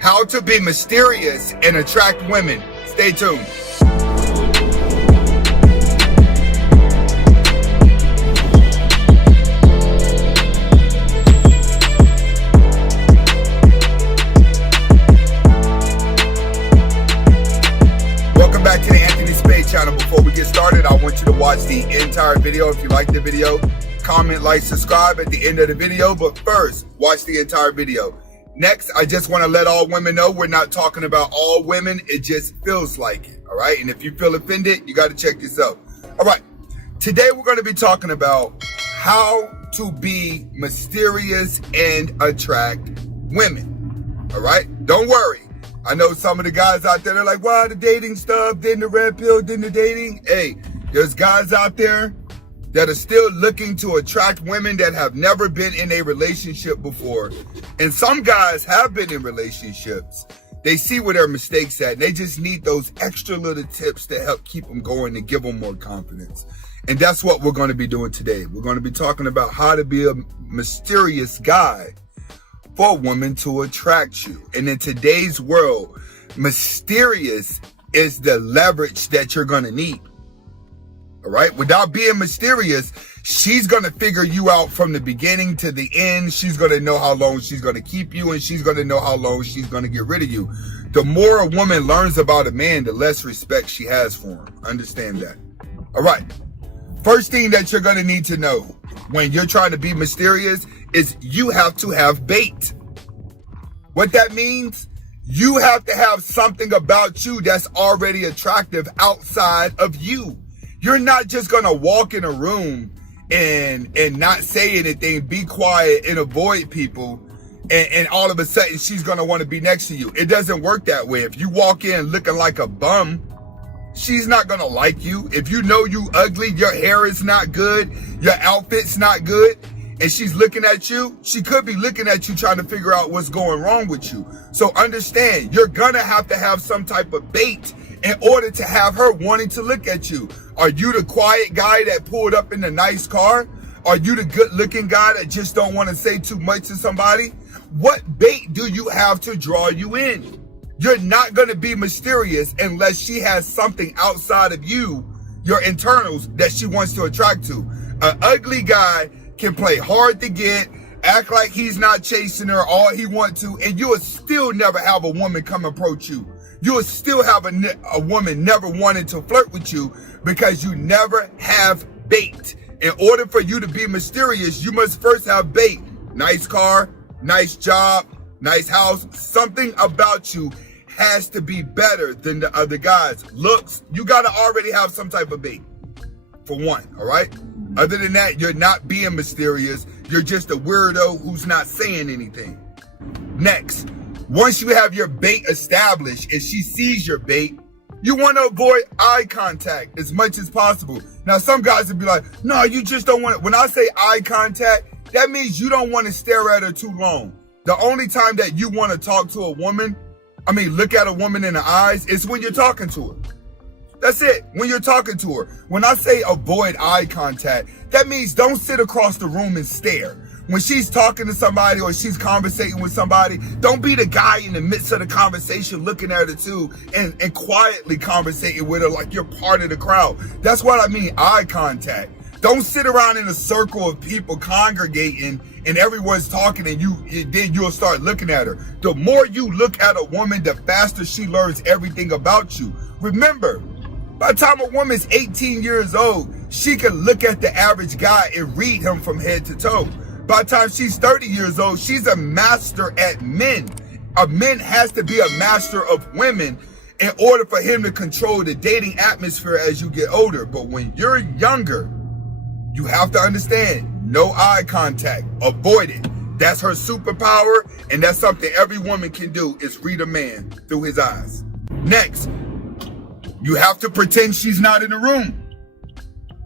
How to be mysterious and attract women. Stay tuned. Welcome back to the Anthony Spade channel. Before we get started, I want you to watch the entire video. If you like the video, comment, like, subscribe at the end of the video. But first, watch the entire video. Next, I just want to let all women know we're not talking about all women. It just feels like it, all right? And if you feel offended, you got to check yourself. All right, today we're going to be talking about how to be mysterious and attract women, all right? Don't worry. I know some of the guys out there, they're like, wow, the dating stuff, then the red pill, then the dating. Hey, there's guys out there that are still looking to attract women that have never been in a relationship before. And some guys have been in relationships. They see where their mistakes at, and they just need those extra little tips to help keep them going and give them more confidence. And that's what we're going to be doing today. We're going to be talking about how to be a mysterious guy for a woman to attract you. And in today's world, mysterious is the leverage that you're going to need. All right. Without being mysterious, she's going to figure you out from the beginning to the end. She's going to know how long she's going to keep you, and she's going to know how long she's going to get rid of you. The more a woman learns about a man, the less respect she has for him. Understand that. All right. First thing that you're going to need to know when you're trying to be mysterious is you have to have bait. What that means, you have to have something about you that's already attractive outside of you. You're not just going to walk in a room and not say anything, be quiet and avoid people, and all of a sudden she's going to want to be next to you. It doesn't work that way. If you walk in looking like a bum, she's not going to like you. If you know you ugly, your hair is not good, your outfit's not good, and she's looking at you, she could be looking at you trying to figure out what's going wrong with you. So understand, you're going to have some type of bait in order to have her wanting to look at you. Are you the quiet guy that pulled up in a nice car? Are you the good looking guy that just don't want to say too much to somebody? What bait do you have to draw you in? You're not going to be mysterious unless she has something outside of you, your internals, that she wants to attract to. An ugly guy can play hard to get, act like he's not chasing her all he wants to, and you will still never have a woman come approach you. You will still have a woman never wanting to flirt with you because you never have bait. In order for you to be mysterious, you must first have bait. Nice car, nice job, nice house. Something about you has to be better than the other guys. Looks, you got to already have some type of bait, for one, all right? Other than that, you're not being mysterious. You're just a weirdo who's not saying anything. Next, once you have your bait established and she sees your bait, you want to avoid eye contact as much as possible. Now, some guys would be like, no, you just don't want it. When I say eye contact, that means you don't want to stare at her too long. The only time that you want to talk to a woman, look at a woman in the eyes, is when you're talking to her. That's it, when you're talking to her. When I say avoid eye contact, that means don't sit across the room and stare. When she's talking to somebody or she's conversating with somebody, don't be the guy in the midst of the conversation looking at her too and quietly conversating with her like you're part of the crowd. That's what I mean, eye contact. Don't sit around in a circle of people congregating and everyone's talking and then you'll start looking at her. The more you look at a woman, the faster she learns everything about you. Remember, by the time a woman's 18 years old, she can look at the average guy and read him from head to toe. By the time she's 30 years old, she's a master at men. A man has to be a master of women in order for him to control the dating atmosphere as you get older. But when you're younger, you have to understand, no eye contact, avoid it. That's her superpower, and that's something every woman can do, is read a man through his eyes. Next, you have to pretend she's not in the room.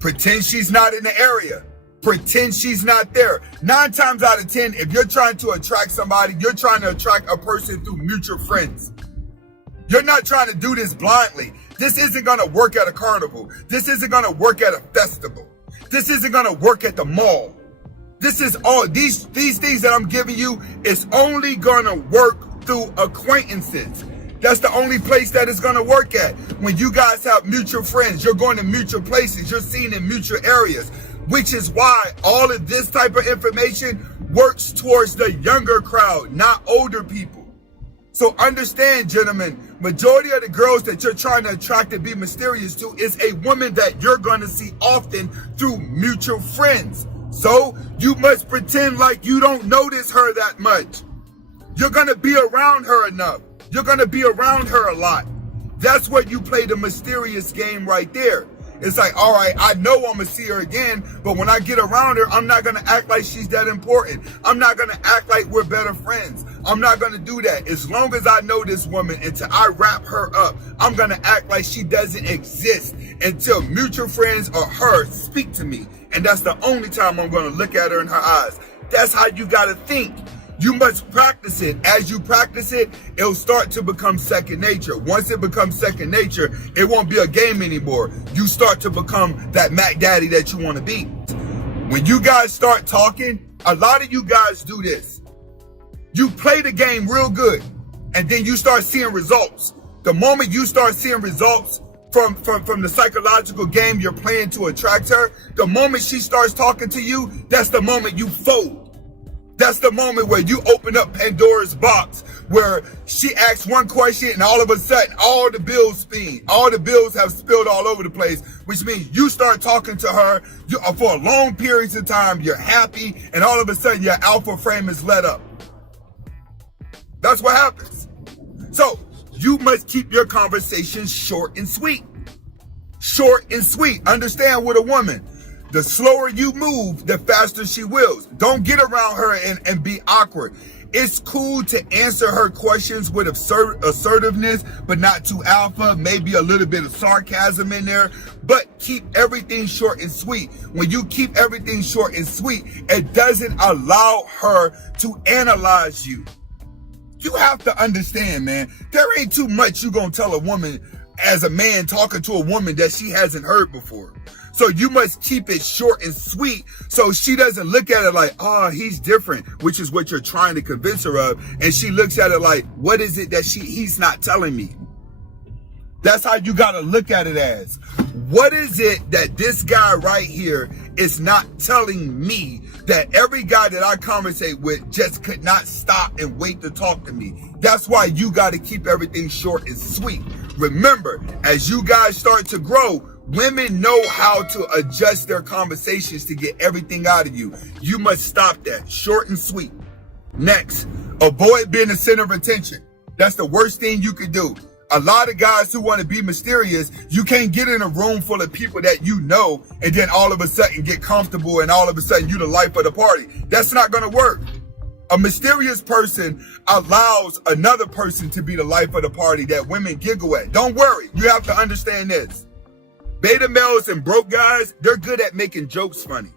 Pretend she's not in the area. Pretend she's not there. 9 times out of 10, if you're trying to attract somebody, you're trying to attract a person through mutual friends. You're not trying to do this blindly. This isn't going to work at a carnival. This isn't going to work at a festival. This isn't going to work at the mall. This is all, these things that I'm giving you is only going to work through acquaintances. That's the only place that it's going to work at. When you guys have mutual friends, you're going to mutual places, you're seen in mutual areas, which is why all of this type of information works towards the younger crowd, not older people. So understand, gentlemen, majority of the girls that you're trying to attract and be mysterious to is a woman that you're going to see often through mutual friends. So you must pretend like you don't notice her that much. You're going to be around her enough. You're going to be around her a lot. That's what you play the mysterious game right there. It's like, all right, I know I'm going to see her again, but when I get around her, I'm not going to act like she's that important. I'm not going to act like we're better friends. I'm not going to do that. As long as I know this woman, until I wrap her up, I'm going to act like she doesn't exist until mutual friends or her speak to me. And that's the only time I'm going to look at her in her eyes. That's how you got to think. You must practice it. As you practice it, it'll start to become second nature. Once it becomes second nature, it won't be a game anymore. You start to become that Mac Daddy that you want to be. When you guys start talking, a lot of you guys do this. You play the game real good, and then you start seeing results. The moment you start seeing results from the psychological game you're playing to attract her, the moment she starts talking to you, that's the moment you fold. That's the moment where you open up Pandora's box, where she asks one question and all of a sudden all the bills spin. All the bills have spilled all over the place, which means you start talking to her for long periods of time. You're happy, and all of a sudden your alpha frame is let up. That's what happens. So you must keep your conversations short and sweet. Short and sweet. Understand, with a woman, the slower you move, the faster she wills. Don't get around her and be awkward. It's cool to answer her questions with assertiveness, but not too alpha, maybe a little bit of sarcasm in there, but keep everything short and sweet. When you keep everything short and sweet, it doesn't allow her to analyze you. You have to understand, man, there ain't too much you gonna tell a woman as a man talking to a woman that she hasn't heard before. So you must keep it short and sweet so she doesn't look at it like, oh, he's different, which is what you're trying to convince her of. And she looks at it like, what is it that he's not telling me? That's how you got to look at it as. What is it that this guy right here is not telling me that every guy that I conversate with just could not stop and wait to talk to me? That's why you got to keep everything short and sweet. Remember, as you guys start to grow, women know how to adjust their conversations to get everything out of you. You must stop that. Short and sweet. Next, avoid being the center of attention. That's the worst thing you could do. A lot of guys who want to be mysterious, you can't get in a room full of people that you know and then all of a sudden get comfortable and all of a sudden you're the life of the party. That's not going to work. A mysterious person allows another person to be the life of the party that women giggle at. Don't worry. You have to understand this. Beta males and broke guys, they're good at making jokes funny.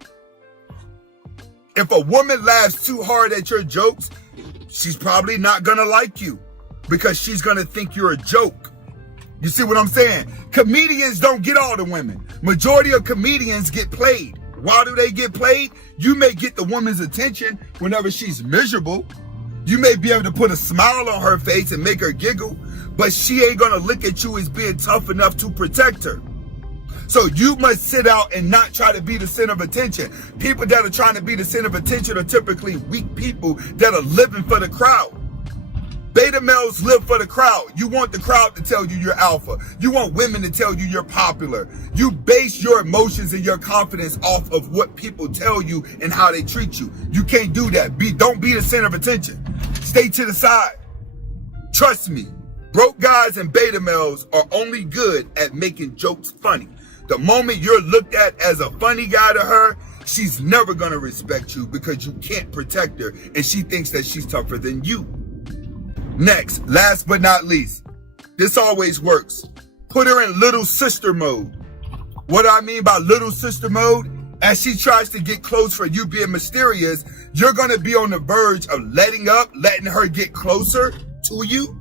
If a woman laughs too hard at your jokes, she's probably not gonna like you because she's gonna think you're a joke. You see what I'm saying? Comedians don't get all the women. Majority of comedians get played. Why do they get played? You may get the woman's attention whenever she's miserable. You may be able to put a smile on her face and make her giggle, but she ain't gonna look at you as being tough enough to protect her. So you must sit out and not try to be the center of attention. People that are trying to be the center of attention are typically weak people that are living for the crowd. Beta males live for the crowd. You want the crowd to tell you you're alpha. You want women to tell you you're popular. You base your emotions and your confidence off of what people tell you and how they treat you. You can't do that. Don't be the center of attention. Stay to the side. Trust me, broke guys and beta males are only good at making jokes funny. The moment you're looked at as a funny guy to her, she's never going to respect you because you can't protect her and she thinks that she's tougher than you. Next, last but not least, this always works. Put her in little sister mode. What do I mean by little sister mode? As she tries to get close for you being mysterious, you're going to be on the verge of letting up, letting her get closer to you.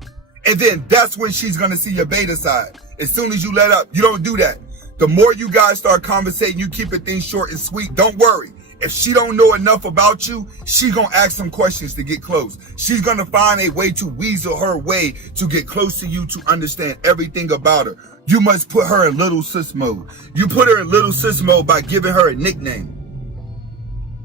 And then that's when she's going to see your beta side. As soon as you let up, you don't do that. The more you guys start conversating, you keep it things short and sweet. Don't worry. If she don't know enough about you, she gonna ask some questions to get close. She's gonna find a way to weasel her way to get close to you to understand everything about her. You must put her in little sis mode. You put her in little sis mode by giving her a nickname.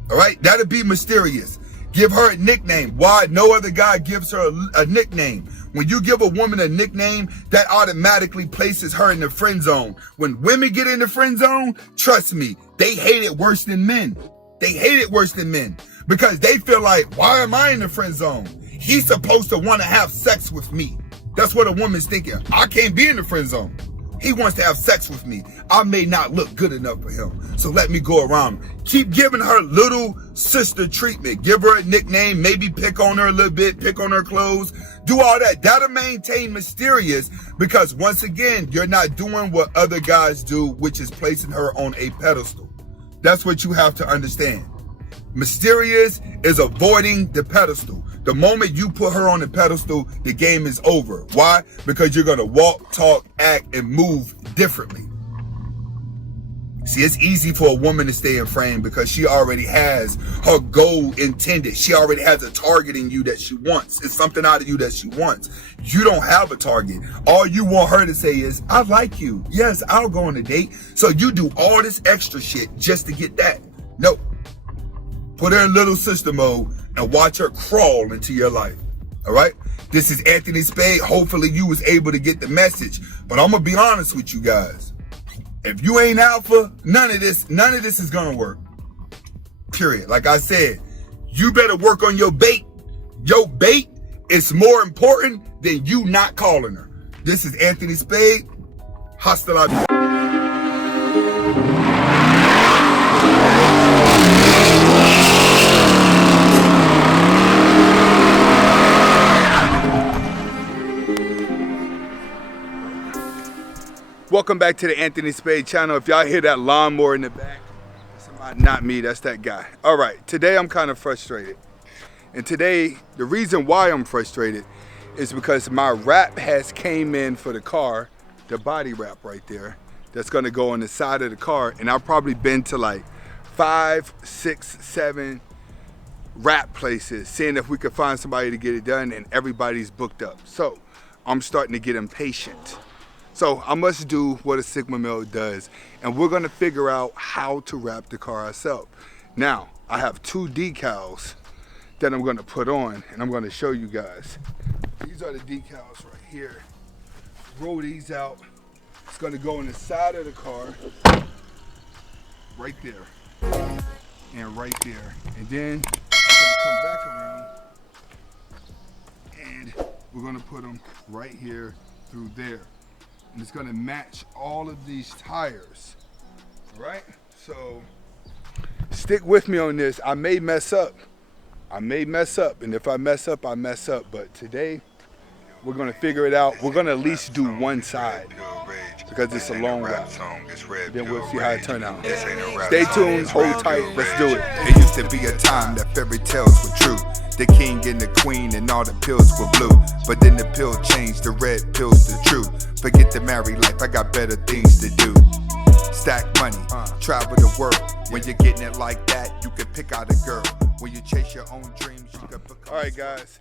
All right, that'll be mysterious. Give her a nickname. Why? No other guy gives her a nickname. When you give a woman a nickname, that automatically places her in the friend zone. When women get in the friend zone, trust me, they hate it worse than men. They hate it worse than men because they feel like, why am I in the friend zone? He's supposed to want to have sex with me. That's what a woman's thinking. I can't be in the friend zone. He wants to have sex with me. I may not look good enough for him, so let me go around him. Keep giving her little sister treatment. Give her a nickname, maybe pick on her a little bit, pick on her clothes, do all that. That'll maintain mysterious because once again, you're not doing what other guys do, which is placing her on a pedestal. That's what you have to understand. Mysterious is avoiding the pedestal. The moment you put her on the pedestal, the game is over. Why? Because you're going to walk, talk, act, and move differently. See, it's easy for a woman to stay in frame because she already has her goal intended. She already has a target in you that she wants. It's something out of you that she wants. You don't have a target. All you want her to say is, I like you. Yes, I'll go on a date. So you do all this extra shit just to get that. Nope. Put her in little sister mode and watch her crawl into your life. All right? This is Anthony Spade. Hopefully you was able to get the message. But I'm going to be honest with you guys. If you ain't alpha, none of this is going to work. Period. Like I said, you better work on your bait. Your bait is more important than you not calling her. This is Anthony Spade. Hasta la vista. Welcome back to the Anthony Spade channel. If y'all hear that lawnmower in the back, that's not me, that's that guy. All right, today I'm kind of frustrated. And today, the reason why I'm frustrated is because my wrap has came in for the car, the body wrap right there, that's gonna go on the side of the car. And I've probably been to like 5, 6, 7 wrap places, seeing if we could find somebody to get it done, and everybody's booked up. So I'm starting to get impatient. So I must do what a Sigma male does, and we're gonna figure out how to wrap the car ourselves. Now, I have 2 decals that I'm gonna put on, and I'm gonna show you guys. These are the decals right here. Roll these out. It's gonna go on the side of the car, right there, and right there. And then it's gonna come back around, and we're gonna put them right here through there. And it's gonna match all of these tires, all right? So stick with me on this. I may mess up, and if I mess up, I mess up. But today, we're gonna figure it out. We're gonna at least do one side because it's a long route. Then we'll see how it turns out. Stay tuned, hold tight, let's do it. It used to be a time that fairy tales were true. The king and the queen and all the pills were blue. But then the pill changed, the red pill's the truth. Forget the married life, I got better things to do. Stack money, travel the world. When you're getting it like that, you can pick out a girl. When you chase your own dreams, you can become. All right, guys.